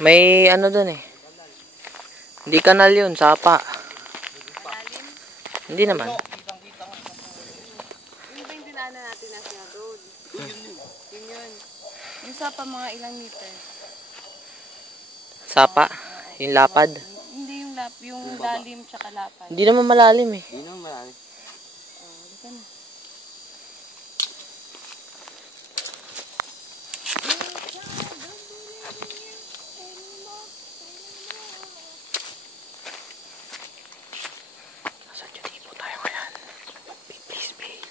May ano dun eh. Hindi kanal yun, sapa. Malalim? Hindi naman. Yun ba yung dinaanan natin na siya road? Yun yun. Yung sapa mga ilang meter? Sapa? Yung lapad? Hindi yung lalim tsaka lapad. Hindi naman malalim eh. Hindi naman malalim. Dito na. Nasa Judipo tayo ngayon. Please, babe.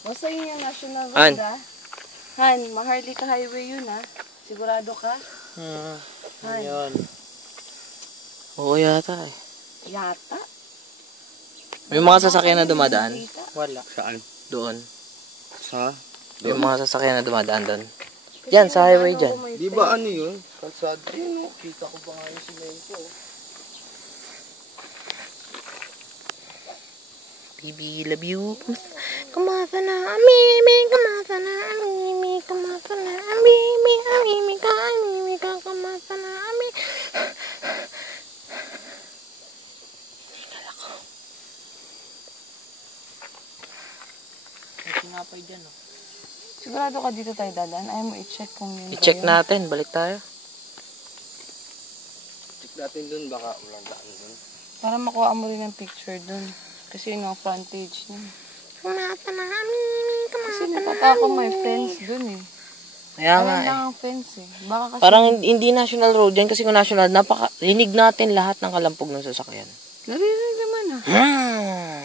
Basta yun yung national road Han. Han, Maharlika Highway yun Sigurado ka? Han. Ayun. Oo yata eh. Yata? May mga sasakyan na dumadaan. Wala. Saan? Doon. Sa? May mga sasakyan na dumadaan doon. Yan, sa highway dyan. Di ba ano yun? Kalsada yun. Kita ko pa nga yung simento. Baby, love you. Kumasa na, amimi, kumasa na, amimi, kumasa na, amimi, amimi ka, kumasa na, amimi. Hingal ako. May sinapay dyan, oh. Sigurado ka dito tayo dadaan? Ayaw mo i-check kung yun. I-check natin, balik tayo. Check natin dun. Baka walang daan dun. Para makuha mo rin ang picture dun. Kasi yun ang frontage niya. Kumasa na, amimi, Kasi nakatako may fence dun Kaya nga Alam eh. lang ang fence Baka kasi... Parang hindi national road yan kasi kung national, rinig natin lahat ng kalampog ng sasakyan. Narinig naman Hmm.